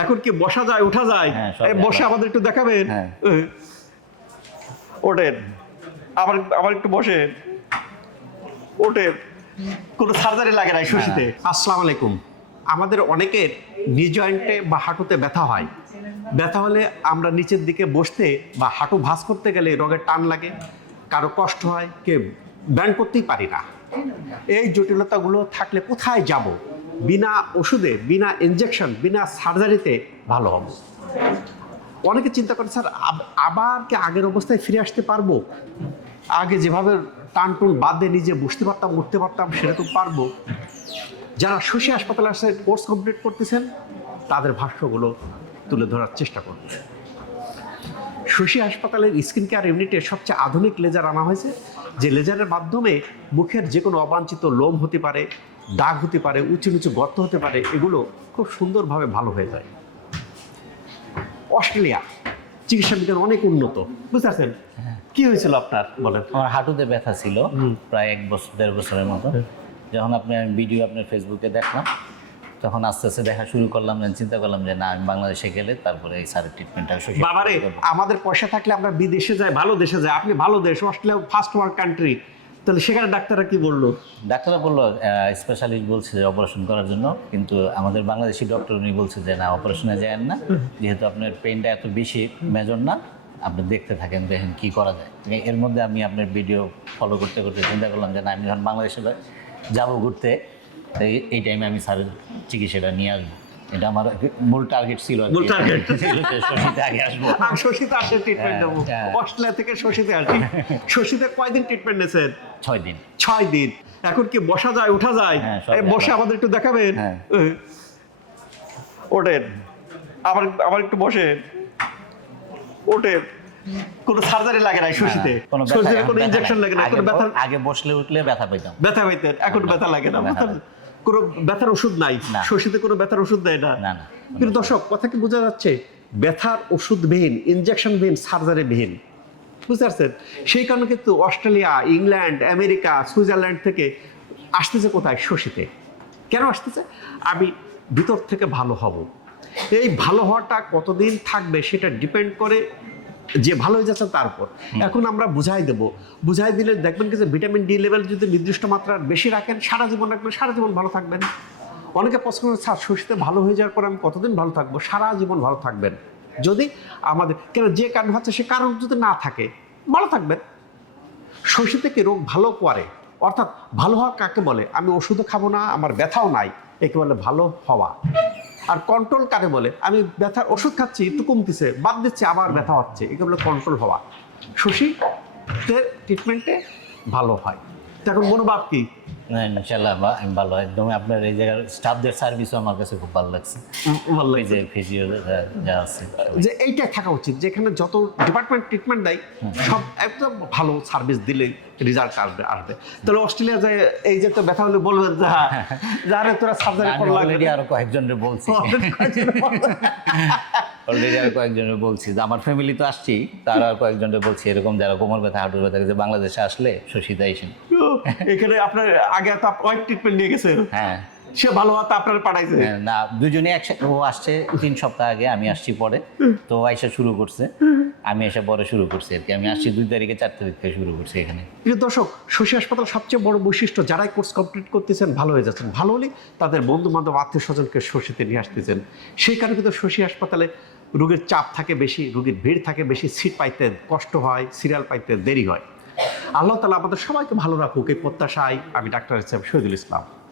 এখন কি বসা যায় ওঠা যায়? হ্যাঁ, বসে আমাদের একটু দেখাবেন? হ্যাঁ। ওঠেন। আবার আবার একটু বসে ওঠেন। কোনো সার্জারি লাগে নাই শশীতে আসসালামু আলাইকুম। আমাদের অনেকের নি জয়েন্টে বা হাঁটুতে ব্যথা হয়। ব্যথা হলে আমরা নিচের দিকে বসতে বা হাঁটু ভাঁজ করতে গেলে রোগের টান লাগে কারও কষ্ট হয় কে ব্যান্ড করতেই পারি না। এই জটিলতাগুলো থাকলে কোথায় যাব? বিনা ওষুধে, বিনা ইনজেকশন বিনা সার্জারিতে ভালো হবে। অনেকে চিন্তা করে স্যার আবার কি আগের অবস্থায় ফিরে আসতে পারব? আগে যেভাবে টান টুন বাদ দিয়ে নিজে বসতে পারতাম, উঠতে পারতাম, সেরকম পারব? যারা শশী হাসপাতালে আসে কোর্স কমপ্লিট করতেছেন, তাদের ভাষ্যগুলো তুলে ধরার চেষ্টা করব শশী হাসপাতালের স্কিন কেয়ার ইউনিটে সবচেয়ে আধুনিক লেজার আনা হয়েছে যে লেজারের মাধ্যমে মুখের যে কোনো অবাঞ্ছিত লোম হতে পারে দাগ হতে পারে উঁচু নিচু গর্ত হতে পারে এগুলো খুব সুন্দরভাবে ভালো হয়ে যায়। অস্ট্রেলিয়া চিকিৎসা বিজ্ঞান অনেক উন্নত। বুঝতে পারছেন? কি হয়েছিল আপনার? বলেন। আমার হাঁটুতে ব্যথা ছিল প্রায় এক বছর দেড় বছরের মতো। যখন আপনি ভিডিও আপনার ফেসবুকে দেখলাম তখন আস্তে আস্তে দেখা শুরু করলাম then চিন্তা করলাম যে না আমি বাংলাদেশে গেলে তারপরে এই সারের ট্রিটমেন্টটা বাবারে আমাদের পয়সা থাকলে আমরা বিদেশে যাই ভালো দেশে যাই। আপনি ভালো দেশ অস্ট্রেলিয়া ফার্স্ট ওয়ার্ল্ড কান্ট্রি তাহলে সেখানে ডাক্তাররা কি বলল? ডাক্তাররা বলল স্পেশালিস্ট বলছে যে অপারেশন করার জন্য কিন্তু আমাদের বাংলাদেশি ডক্টর উনি বলছে যে না অপারেশনে যায় না। যেহেতু আপনার পেনটা এত বেশি মেজর না আপনি দেখতে থাকেন দেখেন কি করা যায়। এর মধ্যে আমি আপনার ভিডিও ফলো করতে করতে চিন্তা করলাম যে না আমি যখন বাংলাদেশে যাব ঘুরতে এই টাইমে আমি স্যারের চিকিৎসাটা নিয়ে আসব এটা আমার মূল টার্গেট ছিল মূল। শশীতে আগে আসব। আর শশীতে আসে ট্রিটমেন্ট হ্যাঁ, নেব। হ্যাঁ। অস্ট্রেলিয়া থেকে শশীতে আসি। শশীতে কয়দিন ট্রিটমেন্ট নিয়েছেন? ছয় দিন। ছয় দিন। এখন কি বসা যায় ওঠা যায়? হ্যাঁ। বসে আমাদের একটু দেখাবেন। ওঠেন। আবার আবার একটু ওঠেন। কোনো সার্জারি লাগে শশীতে। হ্যাঁ, কোনো শশীতে ইনজেকশন লাগে। না কোনো ব্যথা আগে বসলে উঠলে ব্যথা পেতাম ব্যথা পাইতেন। এখন ব্যথা লাগে না? কোনো ব্যথার ওষুধ নাই। শশীতে কোনো ব্যথার ওষুধ দেয় না। কিন্তু দর্শক কথা কি বোঝা যাচ্ছে? ব্যথার ওষুধবিহীন ইনজেকশনবিহীন সার্জারিবিহীন বুঝতে পারছেন? সেই কারণে কিন্তু অস্ট্রেলিয়া ইংল্যান্ড আমেরিকা সুইজারল্যান্ড থেকে আসতেছে কোথায়? শশীতে। কেন আসতেছে? আমি ভিতর থেকে ভালো হব। এই ভালো হওয়াটা কতদিন থাকবে সেটা ডিপেন্ড করে যে ভালো হয়ে যাচ্ছে তার উপর এখন আমরা বুঝাই দেব। বুঝাই দিলে দেখবেন কি যে ভিটামিন ডি লেভেল যদি নির্দিষ্ট মাত্রার বেশি রাখেন সারা জীবন রাখবেন সারা জীবন ভালো থাকবেন। অনেকে প্রশ্ন স্যার শশীতে ভালো হয়ে যাওয়ার পর আমি কতদিন ভালো থাকব? সারা জীবন ভালো থাকবেন। যদি আমাদের কেন যে কারণ হচ্ছে সে কারণ যদি না থাকে ভালো থাকবেন। শশী থেকে রোগ ভালো করে অর্থাৎ ভালো হওয়া কাকে বলে? আমি ওষুধও খাব না আমার ব্যথাও নাই। একে বলে ভালো হওয়া। আর কন্ট্রোল কাকে বলে? আমি ব্যথার ওষুধ খাচ্ছি, একটু কমতেছে, বাদ দিচ্ছে, আবার ব্যথা হচ্ছে। এগুলো বলে কন্ট্রোল হওয়া। শশী ট্রিটমেন্টে ভালো হয়। তখন মনোভাব কি? না, ইনশাল্লাহ ভালো একদম আপনার এই জায়গার স্টাফদের সার্ভিসও আমার কাছে খুব ভালো লাগছে। ভালো লাগছে। যে ফিজিও যা আছে। যে এইটাই থাকা উচিত যেখানে যত ডিপার্টমেন্ট ট্রিটমেন্ট দেয় সব একদম ভালো সার্ভিস দিলে রেজাল্ট আসবে আসবে। তাহলে অস্ট্রেলিয়া যায় এই যে তো ব্যথা হলে বলবেন যে যারে তোরা সার্জারি করলাম অলরেডি আরও কয়েকজনের বলছি। অলরেডি আর কয়েকজনের বলছি যে আমার ফ্যামিলি তো আসছি তারা আর কয়েকজনের বলছি এরকম যারা কোমর ব্যথা হাঁটুর ব্যথা যে বাংলাদেশে আসলে সুশীতা এসেন এখানে আপনার আগে তো অনেক ট্রিটমেন্ট নিয়ে গেছে। হ্যাঁ। সে ভালো হতো আপনার পাঠাইছে। হ্যাঁ, না দুজনে একসাথে ও আসছে তিন সপ্তাহ আগে আমি আসছি পরে। তো আইসা শুরু করছে। আমি এসে পরে শুরু করছি আর কি। আমি আসছি দুই তারিখে চার তারিখ থেকে শুরু করছি এখানে। প্রিয় দর্শক শশী হাসপাতাল সবচেয়ে বড় বৈশিষ্ট্য যারাই কোর্স কমপ্লিট করতেছেন ভালো হয়ে যাচ্ছেন। ভালো হলে তাদের বন্ধু বান্ধব আত্মীয় স্বজনকে শশীতে নিয়ে আসতেছেন সেই কারণে কিন্তু শশী হাসপাতালে রোগীর চাপ থাকে বেশি রোগীর ভিড় থাকে বেশি সিট পাইতে কষ্ট হয় সিরিয়াল পাইতে দেরি হয়। আল্লাহ তালা আমাদের সবাইকে ভালো রাখুক এই প্রত্যাশায় আমি ডাক্তার হিসেবে শহীদুল ইসলাম।